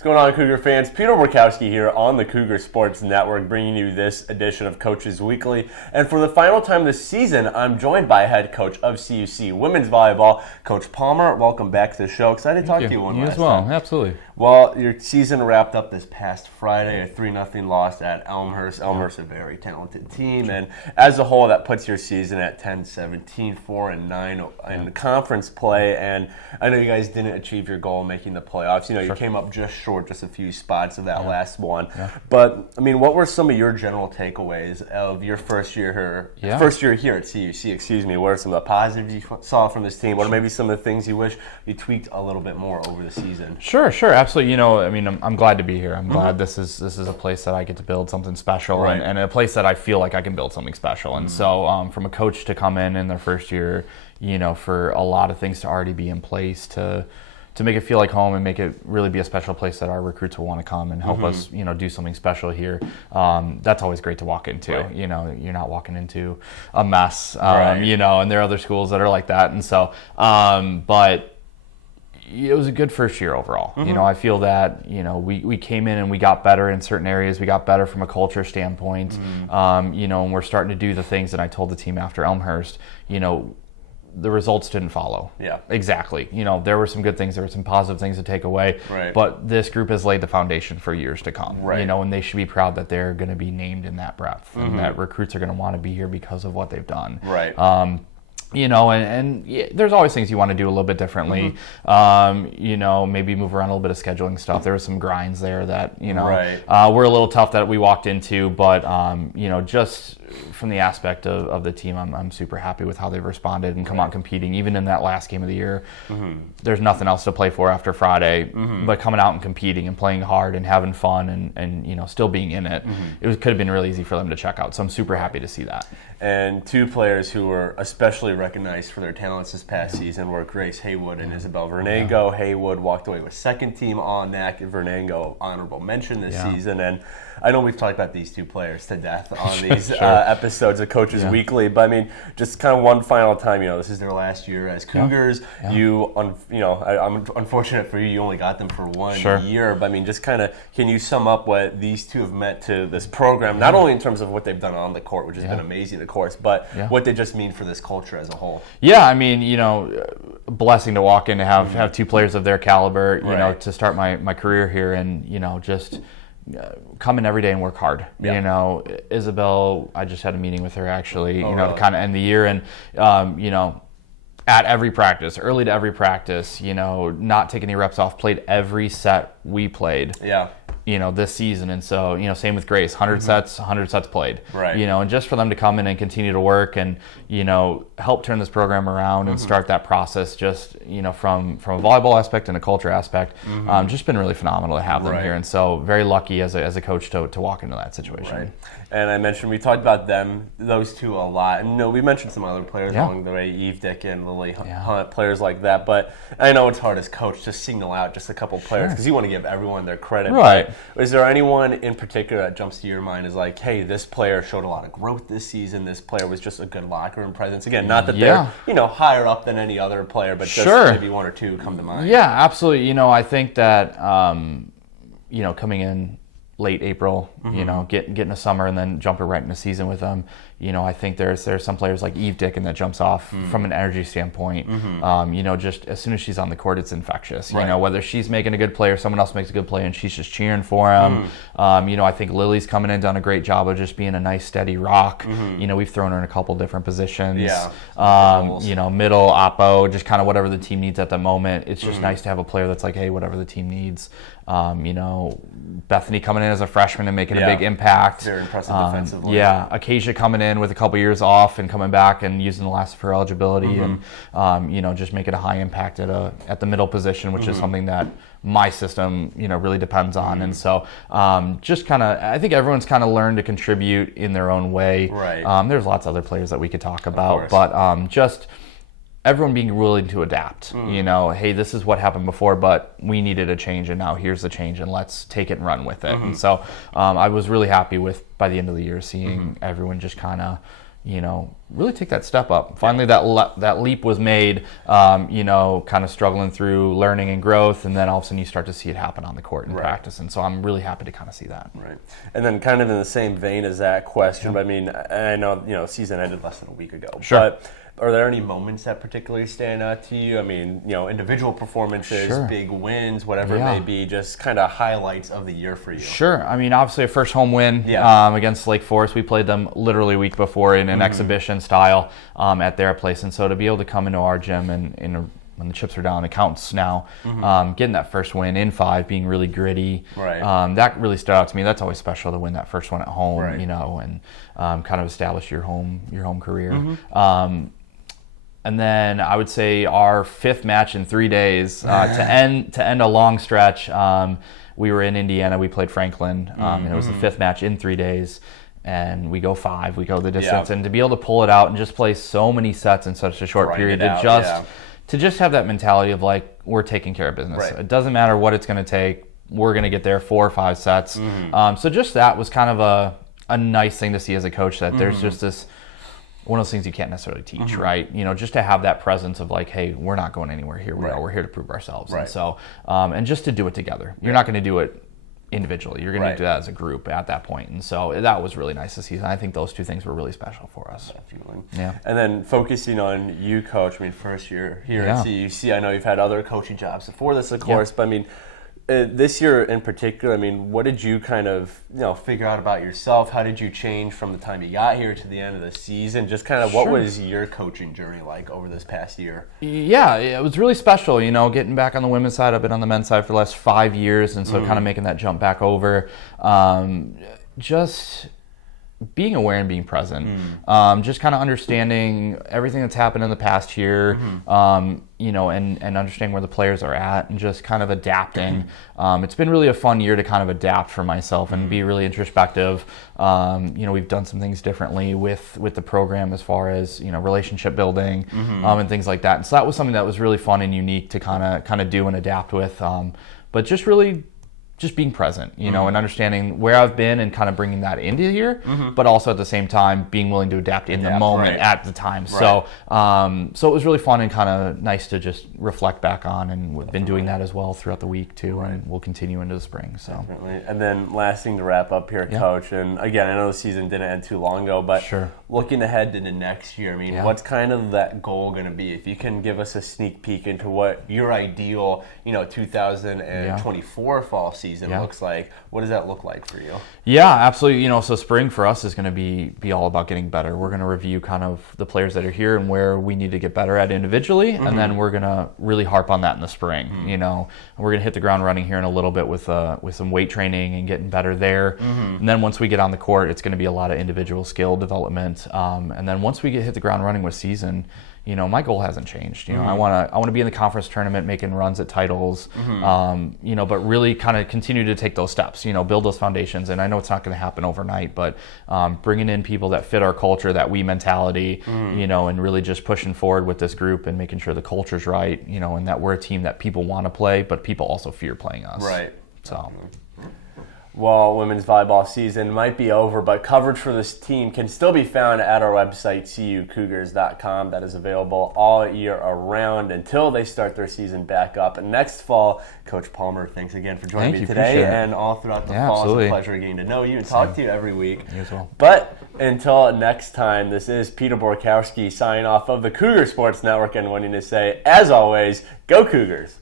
What's going on, Cougar fans? Peter Borkowski here on the Cougar Sports Network, bringing you this edition of Coaches Weekly. And for the final time this season, I'm joined by head coach of CUC Women's Volleyball, Coach Palmer. Welcome back to the show. Excited to talk to you one last as well, time. Absolutely. Well, your season wrapped up this past Friday, a 3-0 loss at Elmhurst. Elmhurst, a very talented team, and as a whole, that puts your season at 10-17, 4-9 in conference play. And I know you guys didn't achieve your goal, making the playoffs. You know, you came up just short, just a few spots of that last one. But I mean, what were some of your general takeaways of your first year here? First year here at CUC, excuse me. What are some of the positives you saw from this team? What are maybe some of the things you wish you tweaked a little bit more over the season? Sure, absolutely. You know, I mean, I'm glad to be here. I'm glad this is a place that I get to build something special, and a place that I feel like I can build something special. And so, from a coach to come in their first year, you know, for a lot of things to already be in place to make it feel like home and make it really be a special place that our recruits will want to come and help us, you know, do something special here. That's always great to walk into. You know, you're not walking into a mess, you know, and there are other schools that are like that. And so, but it was a good first year overall. You know, I feel that, you know, we came in and we got better in certain areas. We got better from a culture standpoint, you know, and we're starting to do the things that I told the team after Elmhurst. You know, the results didn't follow. Exactly. You know, there were some good things, there were some positive things to take away, but this group has laid the foundation for years to come. You know, and they should be proud that they're going to be named in that breadth and that recruits are going to want to be here because of what they've done. You know, and there's always things you want to do a little bit differently. You know, maybe move around a little bit of scheduling stuff. There were some grinds there that, you know, were a little tough that we walked into, but, you know, just from the aspect of the team, I'm super happy with how they've responded and come out competing. Even in that last game of the year, there's nothing else to play for after Friday, but coming out and competing and playing hard and having fun and you know, still being in it. Could have been really easy for them to check out. So I'm super happy to see that. And two players who were especially recognized for their talents this past season were Grace Haywood and Isabel Vernango. Haywood walked away with second team All-NAC, and Vernango honorable mention this season. And I know we've talked about these two players to death on these episodes of Coaches Weekly, but I mean, just kind of one final time, you know, this is their last year as Cougars. You know, I'm unfortunate for you, you only got them for 1 year, but I mean, just kind of, can you sum up what these two have meant to this program, not only in terms of what they've done on the court, which has been amazing, of course, but what they just mean for this culture as a whole? I mean, you know, blessing to walk in to have two players of their caliber, you know, to start my career here, and, you know, just come in every day and work hard. You know, Isabel, I just had a meeting with her actually, you know, to kind of end the year, and you know, at every practice, early to every practice, you know, not taking any reps off, played every set we played. You know, this season. And so, you know, same with Grace, 100 sets played. You know, and just for them to come in and continue to work and, you know, help turn this program around and start that process, just, you know, from a volleyball aspect and a culture aspect, just been really phenomenal to have them here. And so very lucky as a coach to walk into that situation. And I mentioned, we talked about those two a lot. And, you know, we mentioned some other players along the way, Eve Dick and Lily Hunt, players like that. But I know it's hard as coach to single out just a couple players because you want to give everyone their credit. But is there anyone in particular that jumps to your mind as like, hey, this player showed a lot of growth this season. This player was just a good locker room presence. Again, not that they're, you know, higher up than any other player, but just maybe one or two come to mind. Absolutely. You know, I think that, you know, coming in late April, you know, getting a summer and then jumping right into season with them. You know, I think there's some players like Eve Dick that jumps off from an energy standpoint. You know, just as soon as she's on the court, it's infectious. You know, whether she's making a good play or someone else makes a good play and she's just cheering for them. You know, I think Lily's coming in, done a great job of just being a nice steady rock. You know, we've thrown her in a couple different positions. You know, middle, oppo, just kind of whatever the team needs at the moment. It's just nice to have a player that's like, hey, whatever the team needs. You know, Bethany coming in as a freshman and making a big impact. Very impressive defensively. Acacia coming in with a couple years off and coming back and using the last of her eligibility and you know, just making a high impact at the middle position, which is something that my system, you know, really depends on. And so just kind of, I think everyone's kind of learned to contribute in their own way. There's lots of other players that we could talk about, but just everyone being willing to adapt. You know, hey, this is what happened before, but we needed a change, and now here's the change, and let's take it and run with it. And so I was really happy with, by the end of the year, seeing everyone just kind of, really take that step up. Finally, that leap was made, kind of struggling through learning and growth, and then all of a sudden you start to see it happen on the court in practice. And so I'm really happy to kind of see that. Right. And then kind of in the same vein as that question, but I mean, I know, season ended less than a week ago. Sure. But are there any moments that particularly stand out to you? I mean, individual performances, big wins, whatever it may be, just kind of highlights of the year for you. Sure. I mean, obviously a first home win against Lake Forest. We played them literally a week before in an exhibition style at their place. And so to be able to come into our gym and when the chips are down, it counts now. Getting that first win in 5, being really gritty. Right. That really stood out to me. That's always special to win that first one at home, and kind of establish your home career. And then I would say our 5th match in 3 days to end a long stretch. We were in Indiana. We played Franklin, and it was the 5th match in 3 days. And we go 5. We go the distance, and to be able to pull it out and just play so many sets in such a short period, to just have that mentality of like, we're taking care of business. It doesn't matter what it's going to take. We're going to get there 4 or 5 sets. So just that was kind of a nice thing to see as a coach, that there's just this. One of those things you can't necessarily teach, right? Just to have that presence of like, hey, we're not going anywhere here. We are. We're here to prove ourselves. And so, and just to do it together. You're not going to do it individually. You're going to do that as a group at that point. And so that was really nice to see. And I think those 2 things were really special for us. Definitely. Yeah. And then focusing on you, Coach, I mean, first year here at CUC, I know you've had other coaching jobs before this, of course, but I mean, this year in particular, I mean, what did you kind of, figure out about yourself? How did you change from the time you got here to the end of the season? Just kind of what was your coaching journey like over this past year? Yeah, it was really special, getting back on the women's side. I've been on the men's side for the last 5 years, and so kind of making that jump back over. Just being aware and being present, just kind of understanding everything that's happened in the past year, and understanding where the players are at and just kind of adapting. It's been really a fun year to kind of adapt for myself and be really introspective. We've done some things differently with the program as far as, relationship building, and things like that. And so that was something that was really fun and unique to kind of do and adapt with. But just really just being present, and understanding where I've been and kind of bringing that into here, but also at the same time being willing to adapt in the moment at the time. So so it was really fun and kind of nice to just reflect back on, and we've been doing that as well throughout the week too, and we'll continue into the spring. So definitely. And then last thing to wrap up here, Coach, and again, I know the season didn't end too long ago, but looking ahead to the next year, I mean, what's kind of that goal going to be? If you can give us a sneak peek into what your ideal, 2024 fall season looks like, what does that look like for you? Yeah, absolutely. So spring for us is going to be all about getting better. We're going to review kind of the players that are here and where we need to get better at individually, and then we're going to really harp on that in the spring. And we're going to hit the ground running here in a little bit with some weight training and getting better there. And then once we get on the court, it's going to be a lot of individual skill development. And then once we hit the ground running with season, my goal hasn't changed. I want to be in the conference tournament, making runs at titles, but really kind of continue to take those steps, build those foundations. And I know it's not going to happen overnight, but bringing in people that fit our culture, that we mentality, and really just pushing forward with this group and making sure the culture's right, and that we're a team that people want to play, but people also fear playing us. Right. So. Well, women's volleyball season might be over, but coverage for this team can still be found at our website, cucougars.com. That is available all year around until they start their season back up. And next fall, Coach Palmer, thanks again for joining me today and all throughout the fall. Absolutely. It's a pleasure getting to know you and talk to you every week. You as well. But until next time, this is Peter Borkowski signing off of the Cougar Sports Network and wanting to say, as always, go Cougars.